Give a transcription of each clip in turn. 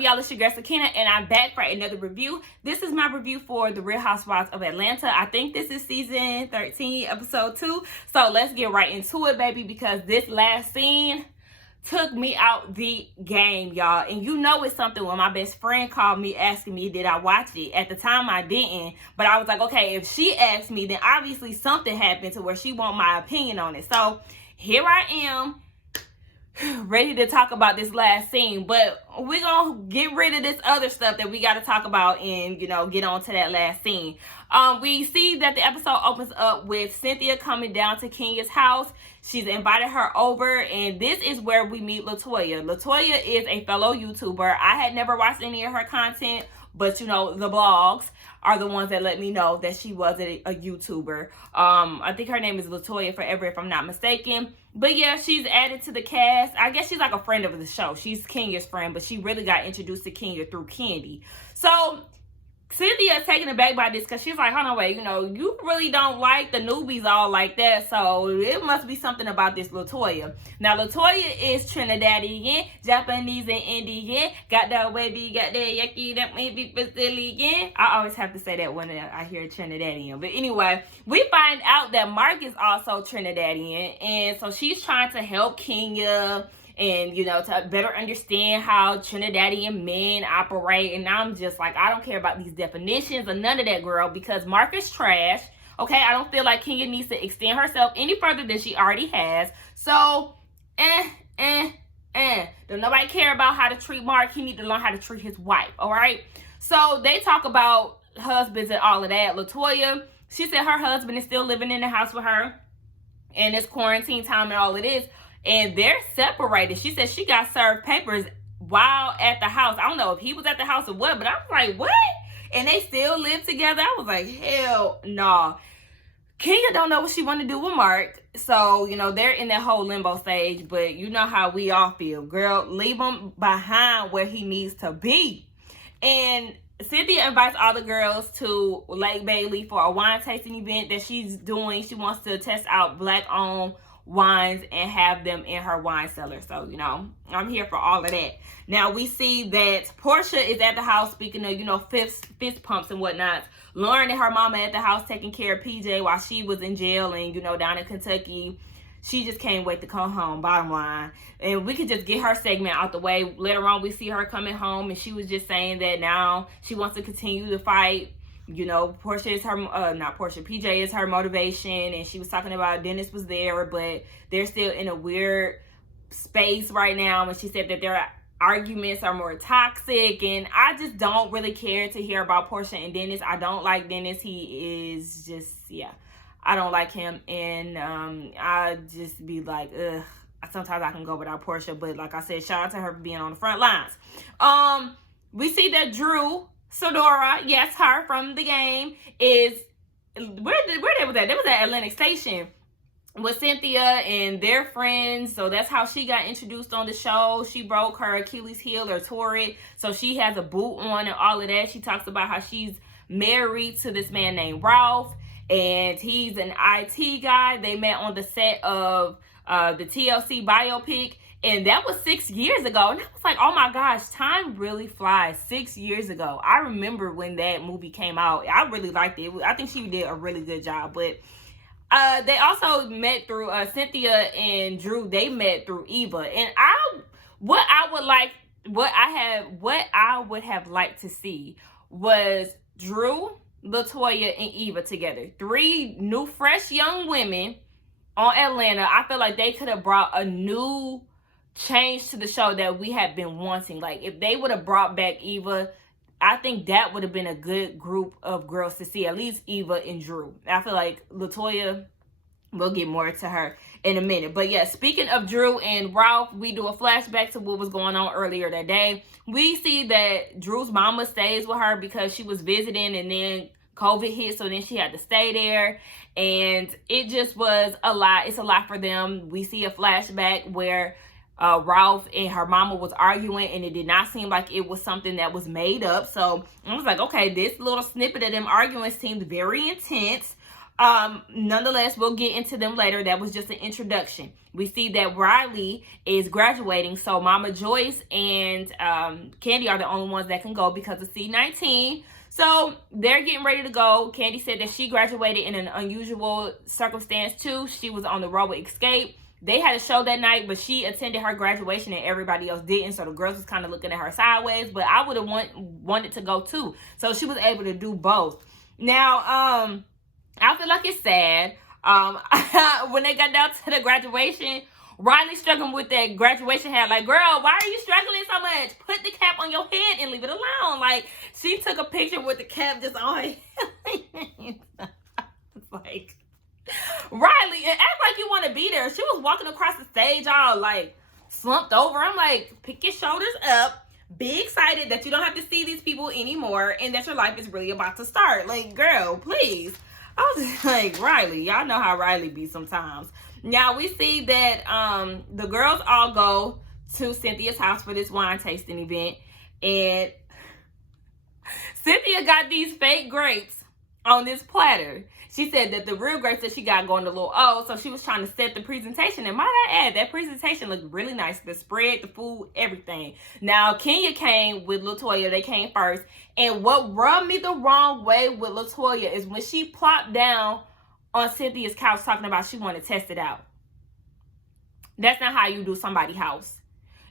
up, y'all? It's your girl Sakina, and I'm back for another review. This is my review for The Real Housewives of Atlanta. I think this is season 13, episode 2. So let's get right into it, baby, because this last scene took me out the game, y'all. And you know it's something when my best friend called me asking me, did I watch it? At the time, I didn't. But I was like, okay, if she asked me, then obviously something happened to where she want my opinion on it. So here I am, ready to talk about this last scene, but we're gonna get rid of this other stuff that we got to talk about and, you know, get on to that last scene. We see that the episode opens up with Cynthia coming down to Kenya's house. She's invited her over, and this is where we meet LaToya. LaToya is a fellow YouTuber. I had never watched any of her content, but, you know, the blogs are the ones that let me know that she was a YouTuber. I think her name is LaToya Forever, if I'm not mistaken. But yeah, she's added to the cast. I guess she's like a friend of the show. She's Kenya's friend, but she really got introduced to Kenya through Kandi. So Cynthia is taken aback by this because she's like, hold on, wait, you know, you really don't like the newbies all like that, so it must be something about this LaToya. Now, LaToya is Trinidadian, Japanese, and Indian. Got that wavy, got that yucky, that maybe Brazilian. I always have to say that when I hear Trinidadian. But anyway, we find out that Mark is also Trinidadian, and so she's trying to help Kenya and, you know, to better understand how Trinidadian men operate. And I'm just like, I don't care about these definitions or none of that, girl, because Mark is trash. Okay, I don't feel like Kenya needs to extend herself any further than she already has. So, don't nobody care about how to treat Mark. He need to learn how to treat his wife, all right? So they talk about husbands and all of that. LaToya, she said her husband is still living in the house with her, and it's quarantine time and all it is. And they're separated. She said she got served papers while at the house. I don't know if he was at the house or what, but I was like, what? And they still live together? I was like, hell no. Nah. Kenya don't know what she want to do with Mark. So, you know, they're in that whole limbo stage. But you know how we all feel. Girl, leave him behind where he needs to be. And Cynthia invites all the girls to Lake Bailey for a wine tasting event that she's doing. She wants to test out Black-owned wines and have them in her wine cellar. So, you know, I'm here for all of that. Now, we see that Porsha is at the house, speaking of, you know, fist pumps and whatnot. Lauren and her mama at the house taking care of PJ while she was in jail and, you know, down in Kentucky. She just can't wait to come home, bottom line. And we could just get her segment out the way. Later on, we see her coming home, and she was just saying that now she wants to continue to fight. You know, Porsha is her, PJ is her motivation. And she was talking about Dennis was there, but they're still in a weird space right now. And she said that their arguments are more toxic. And I just don't really care to hear about Porsha and Dennis. I don't like Dennis. He is just, yeah, I don't like him. And I just be like, ugh. Sometimes I can go without Porsha. But like I said, shout out to her for being on the front lines. We see that Drew Sidora, yes, her from the game, is where they was at? They was at Atlantic Station with Cynthia and their friends. So that's how she got introduced on the show. She broke her Achilles heel or tore it, so she has a boot on and all of that. She talks about how she's married to this man named Ralph, and he's an IT guy. They met on the set of the TLC biopic. And that was 6 years ago. And I was like, oh my gosh, time really flies. 6 years ago. I remember when that movie came out. I really liked it. I think she did a really good job. But they also met through Cynthia and Drew. They met through Eva. And what I would have liked to see was Drew, LaToya, and Eva together. 3 new, fresh young women on Atlanta. I feel like they could have brought a new change to the show that we have been wanting. Like, if they would have brought back Eva, I think that would have been a good group of girls to see, at least Eva and Drew. I feel like LaToya, we'll get more to her in a minute. But yeah, speaking of Drew and Ralph, we do a flashback to what was going on earlier that day. We see that Drew's mama stays with her because she was visiting, and then COVID hit, so then she had to stay there, and it just was a lot. It's a lot for them. We see a flashback where Ralph and her mama was arguing, and it did not seem like it was something that was made up. So I was like, okay, this little snippet of them arguing seemed very intense. Nonetheless, we'll get into them later. That was just an introduction. We see that Riley is graduating, so Mama Joyce and Kandi are the only ones that can go because of C-19. So they're getting ready to go. Kandi said that she graduated in an unusual circumstance too. She was on the RHOA escape. They had a show that night, but she attended her graduation and everybody else didn't. So the girls was kind of looking at her sideways, but I would have wanted to go too. So she was able to do both. Now, I feel like it's sad. When they got down to the graduation, Riley struggling with that graduation hat. Like, girl, why are you struggling so much? Put the cap on your head and leave it alone. Like, she took a picture with the cap just on her head. Like, Riley, and act like you want to be there. She was walking across the stage all like slumped over. I'm like, pick your shoulders up. Be excited that you don't have to see these people anymore and that your life is really about to start. Like, girl, please. I was just like, Riley, y'all know how Riley be sometimes. Now, we see that the girls all go to Cynthia's house for this wine tasting event. And Cynthia got these fake grapes on this platter. She said that the real grapes that she got going a little old, so she was trying to set the presentation. And might I add, that presentation looked really nice. The spread, the food, everything. Now, Kenya came with LaToya. They came first. And what rubbed me the wrong way with LaToya is when she plopped down on Cynthia's couch talking about she wanted to test it out. That's not how you do somebody's house.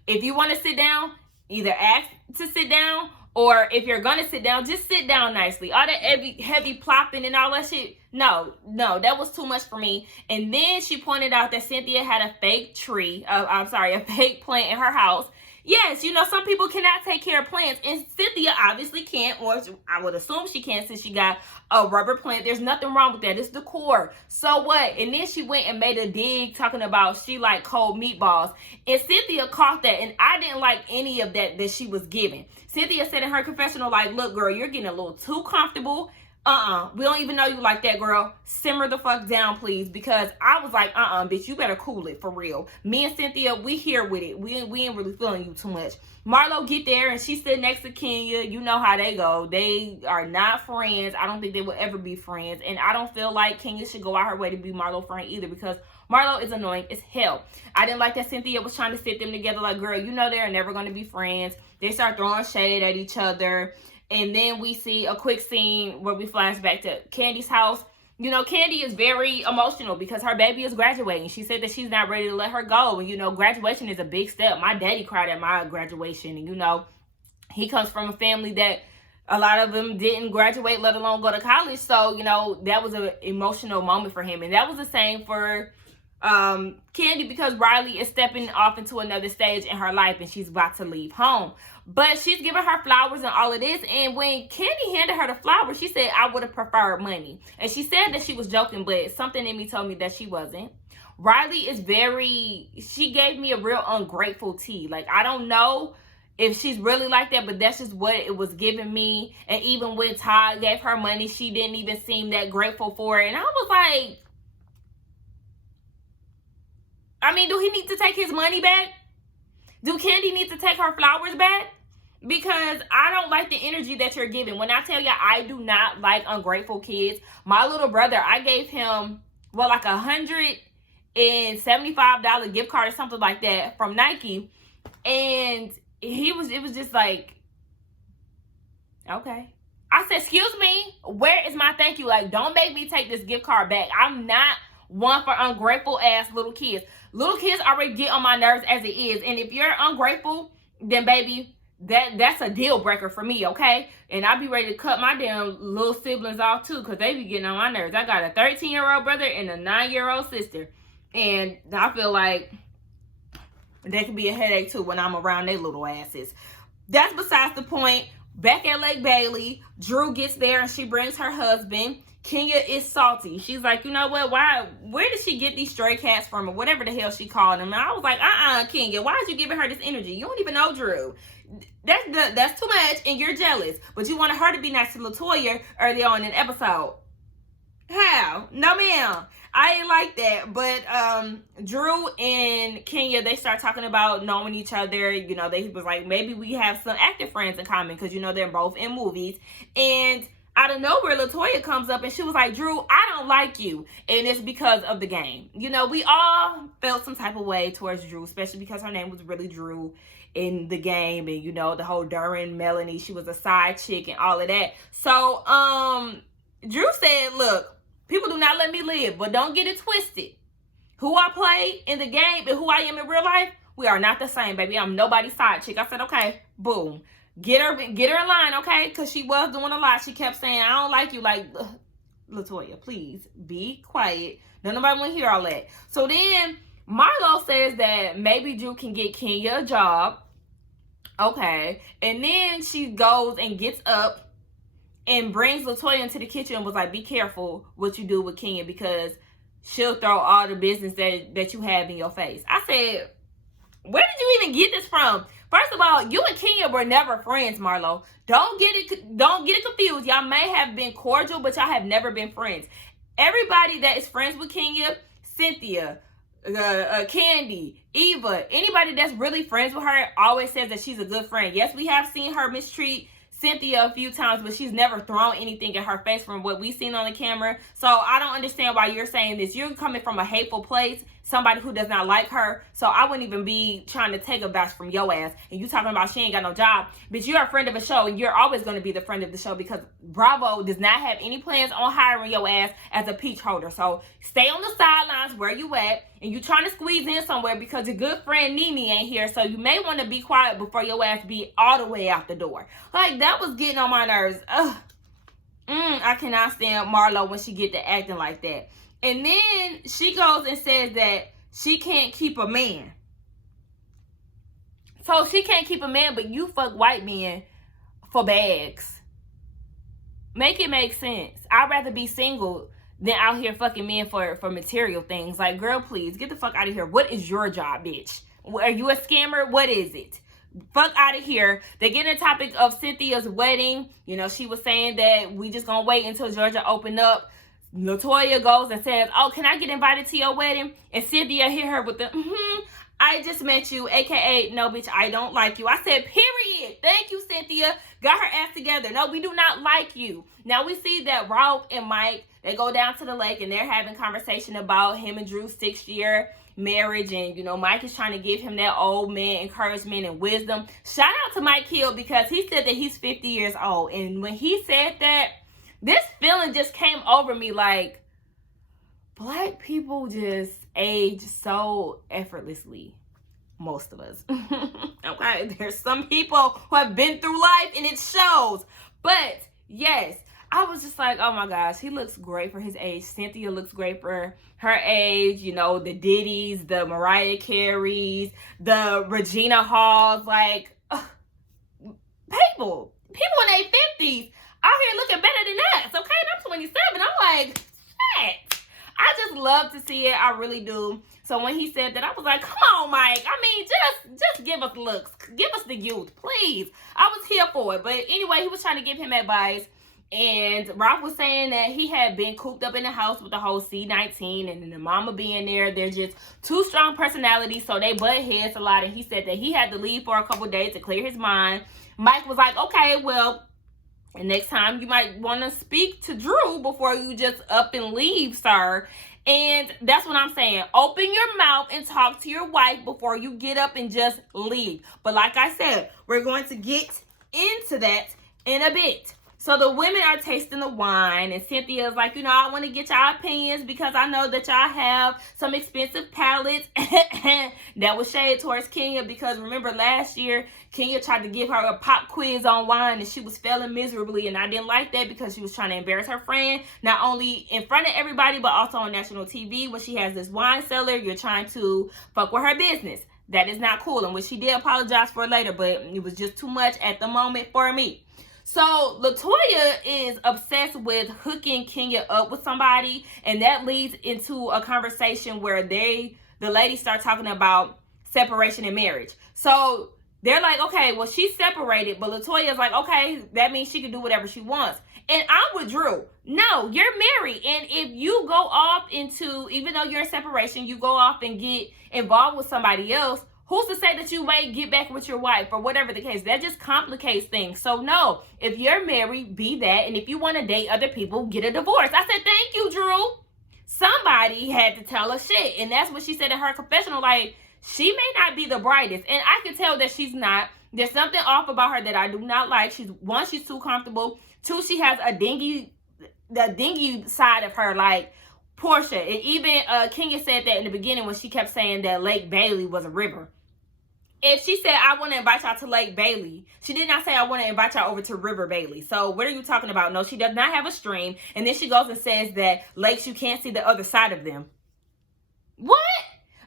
If you want to sit down, either ask to sit down, or if you're going to sit down, just sit down nicely. All that heavy plopping and all that shit. No, that was too much for me. And then she pointed out that Cynthia had a fake tree. A fake plant in her house. Yes, you know, some people cannot take care of plants. And Cynthia obviously can't, or I would assume she can since she got a rubber plant. There's nothing wrong with that. It's decor. So what? And then she went and made a dig talking about she liked cold meatballs. And Cynthia caught that. And I didn't like any of that she was giving. Cynthia said in her confessional, like, look, girl, you're getting a little too comfortable. We don't even know you like that, girl. Simmer the fuck down, please. Because I was like, bitch, you better cool it for real. Me and Cynthia, we here with it. We ain't really feeling you too much. Marlo get there and she's sitting next to Kenya. You know how they go. They are not friends. I don't think they will ever be friends. And I don't feel like Kenya should go out her way to be Marlo's friend either, because Marlo is annoying as hell. I didn't like that Cynthia was trying to sit them together like, girl, you know they're never going to be friends. They start throwing shade at each other. And then we see a quick scene where we flash back to Kandi's house. You know, Kandi is very emotional because her baby is graduating. She said that she's not ready to let her go. And, you know, graduation is a big step. My daddy cried at my graduation. And, you know, he comes from a family that a lot of them didn't graduate, let alone go to college. So, you know, that was an emotional moment for him. And that was the same for Kandi, because Riley is stepping off into another stage in her life and she's about to leave home. But she's giving her flowers and all of this. And when Kandi handed her the flowers, she said, I would have preferred money. And she said that she was joking, but something in me told me that she wasn't. Riley is she gave me a real ungrateful tea. Like, I don't know if she's really like that, but that's just what it was giving me. And even when Todd gave her money, she didn't even seem that grateful for it. And I was like, I mean, do he need to take his money back? Do Kandi need to take her flowers back? Because I don't like the energy that you're giving. When I tell you I do not like ungrateful kids, my little brother, I gave him, well, like $175 gift card or something like that from Nike. And it was just like, okay. I said, excuse me, where is my thank you? Like, don't make me take this gift card back. I'm not one for ungrateful ass little kids. Little kids already get on my nerves as it is. And if you're ungrateful, then baby, that's a deal breaker for me, okay? And I'll be ready to cut my damn little siblings off too, because they be getting on my nerves. I got a 13-year-old brother and a 9-year-old sister. And I feel like they could be a headache too when I'm around their little asses. That's besides the point. Back at Lake Bailey, Drew gets there and she brings her husband. Kenya is salty. She's like, you know what? Where did she get these stray cats from, or whatever the hell she called them? And I was like, Kenya, why is you giving her this energy? You don't even know Drew. That's too much, and you're jealous. But you wanted her to be nice to LaToya early on in the episode. How? No, ma'am. I ain't like that. But Drew and Kenya, they start talking about knowing each other. You know, they was like, maybe we have some active friends in common because, you know, they're both in movies. And out of nowhere, LaToya comes up and she was like, Drew, I don't like you. And it's because of the game. You know, we all felt some type of way towards Drew, especially because her name was really Drew in the game. And, you know, the whole Duran, Melanie, she was a side chick and all of that. So, Drew said, look, people do not let me live, but don't get it twisted. Who I play in the game and who I am in real life, we are not the same, baby. I'm nobody's side chick. I said, okay, boom. Get her in line, okay? Because she was doing a lot. She kept saying, I don't like you. Like, LaToya, please be quiet. Nobody want to hear all that. So then Marlo says that maybe Drew can get Kenya a job. Okay. And then she goes and gets up and brings LaToya into the kitchen and was like, be careful what you do with Kenya because she'll throw all the business that you have in your face. I said, where did you even get this from? First of all, you and Kenya were never friends, Marlo. Don't get it confused. Y'all may have been cordial, but y'all have never been friends. Everybody that is friends with Kenya, Cynthia, Kandi, Eva, anybody that's really friends with her always says that she's a good friend. Yes, we have seen her mistreat Cynthia a few times, but she's never thrown anything in her face from what we've seen on the camera. So I don't understand why you're saying this. You're coming from a hateful place, somebody who does not like her. So I wouldn't even be trying to take a bash from your ass. And you talking about she ain't got no job. But you're a friend of a show, and you're always going to be the friend of the show because Bravo does not have any plans on hiring your ass as a peach holder. So stay on the sidelines where you at, and you trying to squeeze in somewhere because your good friend Nene ain't here. So you may want to be quiet before your ass be all the way out the door. Like, that was getting on my nerves. Ugh. I cannot stand Marlo when she get to acting like that. And then she goes and says that she can't keep a man. So she can't keep a man, but you fuck white men for bags. Make it make sense. I'd rather be single than out here fucking men for material things. Like, girl, please, get the fuck out of here. What is your job, bitch? Are you a scammer? What is it? Fuck out of here. They get in the topic of Cynthia's wedding. You know, she was saying that we just gonna wait until Georgia open up. LaToya goes and says, oh, can I get invited to your wedding? And Cynthia hit her with the, I just met you, aka, no, bitch, I don't like you. I said, period. Thank you, Cynthia. Got her ass together. No, we do not like you. Now we see that Ralph and Mike, they go down to the lake and they're having conversation about him and Drew's 6th-year marriage. And, you know, Mike is trying to give him that old man encouragement and wisdom. Shout out to Mike Hill because he said that he's 50 years old. And when he said that, this feeling just came over me like, black people just age so effortlessly. Most of us. Okay, there's some people who have been through life and it shows. But yes, I was just like, oh my gosh, he looks great for his age. Cynthia looks great for her age. You know, the Diddy's, the Mariah Careys, the Regina Halls. Like, people in their 50s out here looking better than us. Okay, and I'm 27. I'm like, shit. I just love to see it. I really do. So when he said that, I was like, come on, Mike. I mean, just give us looks. Give us the youth, please. I was here for it. But anyway, he was trying to give him advice. And Ralph was saying that he had been cooped up in the house with the whole C-19 and the mama being there. They're just two strong personalities, so they butt heads a lot. And he said that he had to leave for a couple days to clear his mind. Mike was like, okay, well, and next time you might want to speak to Drew before you just up and leave, sir. And that's what I'm saying. Open your mouth and talk to your wife before you get up and just leave. But like I said, we're going to get into that in a bit. So the women are tasting the wine, and Cynthia's like, you know, I want to get y'all opinions because I know that y'all have some expensive palettes. That was shade towards Kenya because remember last year, Kenya tried to give her a pop quiz on wine and she was failing miserably, and I didn't like that because she was trying to embarrass her friend, not only in front of everybody, but also on national TV when she has this wine cellar. You're trying to fuck with her business. That is not cool, and which she did apologize for later, but it was just too much at the moment for me. So LaToya is obsessed with hooking Kenya up with somebody, and that leads into a conversation where the ladies start talking about separation and marriage. So they're like, okay, well, she's separated, but LaToya's like, okay, that means she can do whatever she wants. And I'm with Drew. No, you're married. And if you go off into, even though you're in separation, you go off and get involved with somebody else, Who's to say that you may get back with your wife or whatever the case? That just complicates things. So no, if you're married, be that. And if you want to date other people, get a divorce. I said, thank you, Drew. Somebody had to tell her shit. And that's what she said in her confessional. Like, she may not be the brightest. And I can tell that she's not. There's something off about her that I do not like. She's too comfortable. Two, she has the dingy side of her, like Porsha. And even Kenya said that in the beginning when she kept saying that Lake Bailey was a river. If she said, I want to invite y'all to Lake Bailey, she did not say, I want to invite y'all over to River Bailey. So what are you talking about? No, she does not have a stream. And then she goes and says that lakes, you can't see the other side of them. What?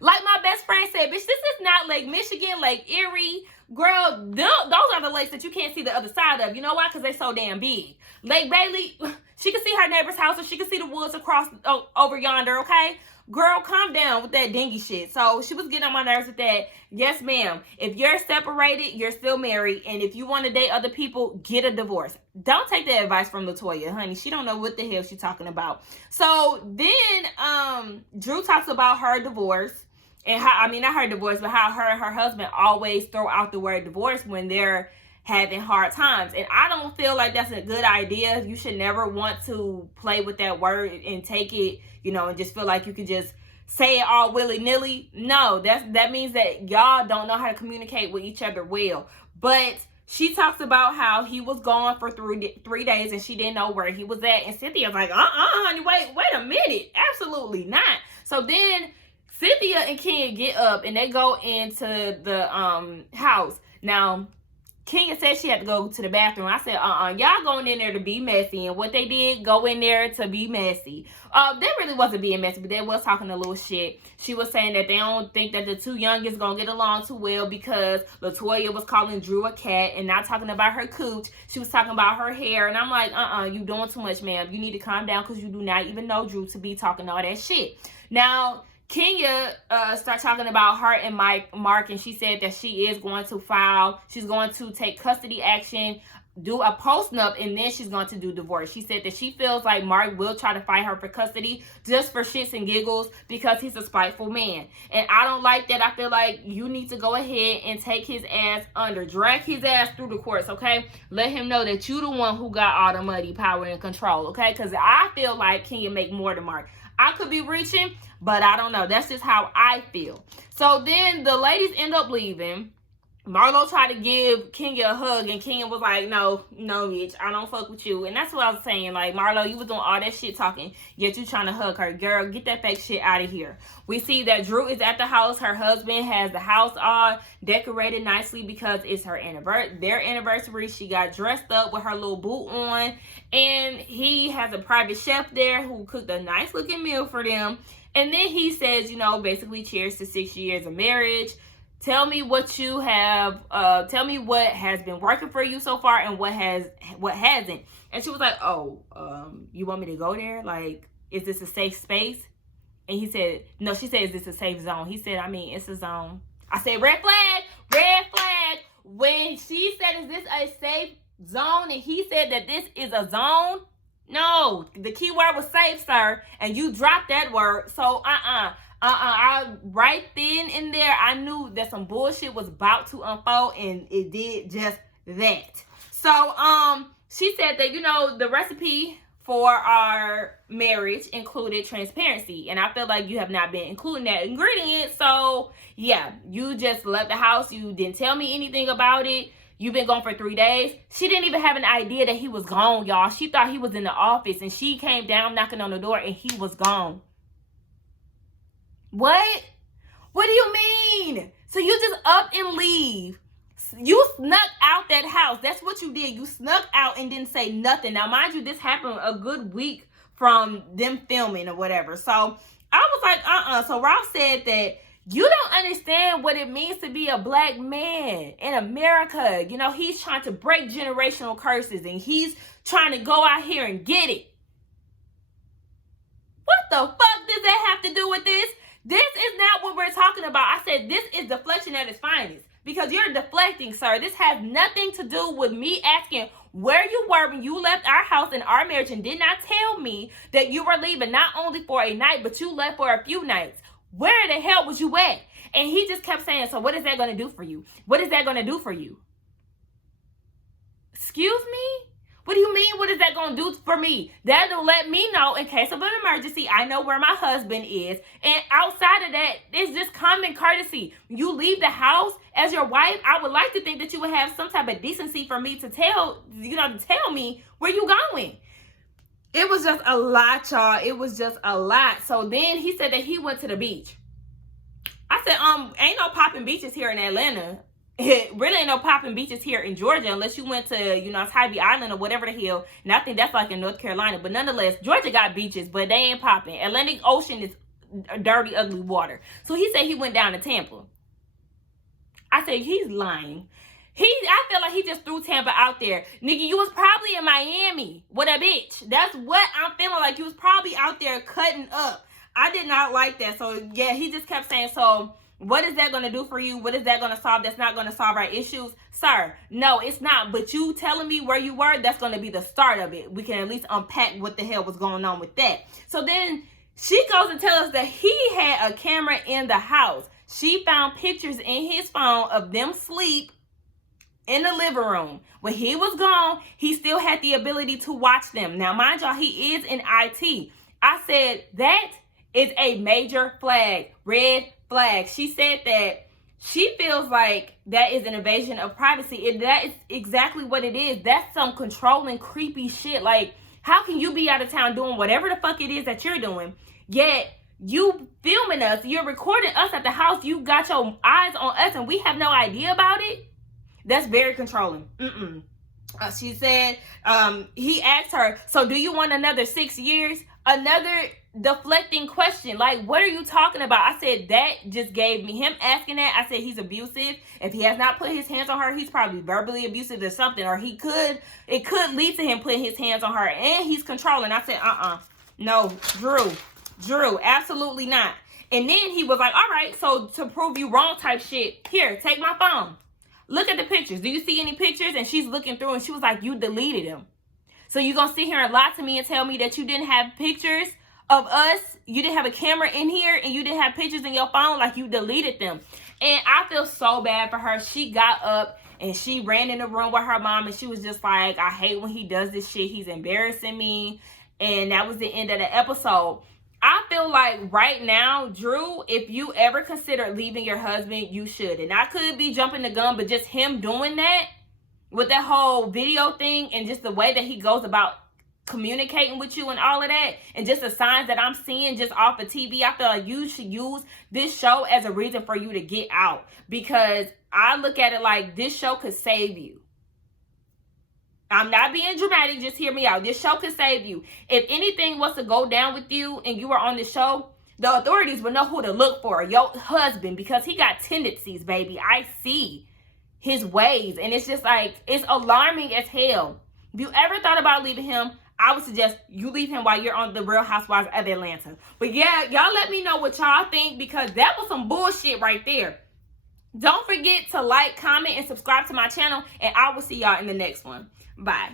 Like my best friend said, bitch, this is not Lake Michigan, Lake Erie. Girl, those are the lakes that you can't see the other side of. You know why? Because they're so damn big. Lake Bailey, she can see her neighbor's house, or she can see the woods across over yonder, okay? Girl, calm down with that dingy shit. So she was getting on my nerves with that. Yes, ma'am. If you're separated, you're still married. And if you want to date other people, get a divorce. Don't take that advice from LaToya, honey. She don't know what the hell she's talking about. So then Drew talks about her divorce. And how, I mean, not her divorce, but how her and her husband always throw out the word divorce when they're having hard times. And I don't feel like that's a good idea. You should never want to play with that word and take it, you know, and just feel like you can just say it all willy-nilly. No, that means that y'all don't know how to communicate with each other well. But she talks about how he was gone for 3 days and she didn't know where he was at. And Cynthia's like, honey, wait a minute. Absolutely not. So then Cynthia and Kenya get up and they go into the house. Now, Kenya said she had to go to the bathroom. I said, y'all going in there to be messy. And what they did, go in there to be messy. They really wasn't being messy, but they was talking a little shit. She was saying that they don't think that the two youngest gonna get along too well because LaToya was calling Drew a cat and not talking about her cooch. She was talking about her hair. And I'm like, you doing too much, ma'am. You need to calm down because you do not even know Drew to be talking all that shit. Now, Kenya started talking about her and Mark, and she said that she is going to file. She's going to take custody action, do a post-nup, and then she's going to do divorce. She said that she feels like Mark will try to fight her for custody just for shits and giggles because he's a spiteful man. And I don't like that. I feel like you need to go ahead and take his ass under. Drag his ass through the courts, okay? Let him know that you the one who got all the money, power, and control, okay? Because I feel like Kenya make more than Mark. I could be reaching, but I don't know. That's just how I feel. So then the ladies end up leaving. Marlo tried to give Kenya a hug, and Kenya was like, no, bitch, I don't fuck with you. And that's what I was saying. Like, Marlo, you was doing all that shit talking, yet you trying to hug her. Girl, get that fake shit out of here. We see that Drew is at the house. Her husband has the house all decorated nicely because it's their anniversary. She got dressed up with her little boot on, and he has a private chef there who cooked a nice looking meal for them. And then he says, you know, basically cheers to 6 years of marriage. Tell me what you have, tell me what has been working for you so far and what hasn't. And she was like, you want me to go there? Like, is this a safe space? And he said, no, she said, is this a safe zone? He said, I mean, it's a zone. I said, red flag, red flag. When she said, is this a safe zone? And he said that this is a zone. No, the key word was safe, sir. And you dropped that word. So, I right then and there, I knew that some bullshit was about to unfold, and it did just that. So, she said that, you know, the recipe for our marriage included transparency, and I feel like you have not been including that ingredient. So, yeah, you just left the house. You didn't tell me anything about it. You've been gone for 3 days. She didn't even have an idea that he was gone, y'all. She thought he was in the office, and she came down knocking on the door, and he was gone. What? What do you mean? So you just up and leave. You snuck out that house. That's what you did. You snuck out and didn't say nothing. Now, mind you, this happened a good week from them filming or whatever. So I was like, So Ralph said that you don't understand what it means to be a black man in America. You know, he's trying to break generational curses, and he's trying to go out here and get it. What the fuck does that have to do with this? This is not what we're talking about. I said this is deflection at its finest, because you're deflecting, sir. This has nothing to do with me asking where you were when you left our house and our marriage and did not tell me that you were leaving not only for a night, but you left for a few nights. Where the hell was you at? And he just kept saying, so what is that going to do for you? What is that going to do for you? Excuse me? What do you mean, what is that going to do for me? That'll let me know in case of an emergency, I know where my husband is. And outside of that, it's just common courtesy. You leave the house as your wife, I would like to think that you would have some type of decency for me to tell me where you going. It was just a lot, y'all. It was just a lot. So then he said that he went to the beach. I said, ain't no popping beaches here in Atlanta. It really ain't no popping beaches here in Georgia unless you went to, Tybee Island or whatever the hell. And I think that's like in North Carolina. But nonetheless, Georgia got beaches, but they ain't popping. Atlantic Ocean is dirty, ugly water. So he said he went down to Tampa. I said, he's lying. I feel like he just threw Tampa out there. Nigga, you was probably in Miami with a bitch. That's what I'm feeling like. You was probably out there cutting up. I did not like that. So, yeah, he just kept saying, so what is that going to do for you? What is that going to solve? That's not going to solve our issues. Sir, no, it's not. But you telling me where you were, that's going to be the start of it. We can at least unpack what the hell was going on with that. So then she goes and tells us that he had a camera in the house. She found pictures in his phone of them sleep in the living room. When he was gone, he still had the ability to watch them. Now, mind y'all, he is in IT. I said, that is a major flag, red flag. She said that she feels like that is an invasion of privacy. That is exactly what it is. That's some controlling, creepy shit. Like, how can you be out of town doing whatever the fuck it is that you're doing, yet you filming us, you're recording us at the house, you got your eyes on us, and we have no idea about it? That's very controlling. She said, he asked her, so do you want another 6 years? Another deflecting question. Like, what are you talking about? I said, that just gave me him asking that. I said, he's abusive. If he has not put his hands on her, he's probably verbally abusive or something. Or it could lead to him putting his hands on her. And he's controlling. I said, no, Drew, absolutely not. And then he was like, all right, so to prove you wrong type shit, here, take my phone. Look at the pictures. Do you see any pictures? And she's looking through and she was like, you deleted them. So you're going to sit here and lie to me and tell me that you didn't have pictures of us? You didn't have a camera in here and you didn't have pictures in your phone? Like, you deleted them. And I feel so bad for her. She got up and she ran in the room with her mom and she was just like, I hate when he does this shit. He's embarrassing me. And that was the end of the episode. I feel like right now, Drew, if you ever consider leaving your husband, you should. And I could be jumping the gun, but just him doing that with that whole video thing and just the way that he goes about communicating with you and all of that, and just the signs that I'm seeing just off of TV, I feel like you should use this show as a reason for you to get out. Because I look at it like this show could save you. I'm not being dramatic, just hear me out. This show could save you. If anything was to go down with you and you were on the show, the authorities would know who to look for. Your husband, because he got tendencies, baby. I see his ways. And it's just like, it's alarming as hell. If you ever thought about leaving him, I would suggest you leave him while you're on the Real Housewives of Atlanta. But yeah, y'all let me know what y'all think, because that was some bullshit right there. Don't forget to like, comment, and subscribe to my channel. And I will see y'all in the next one. Bye.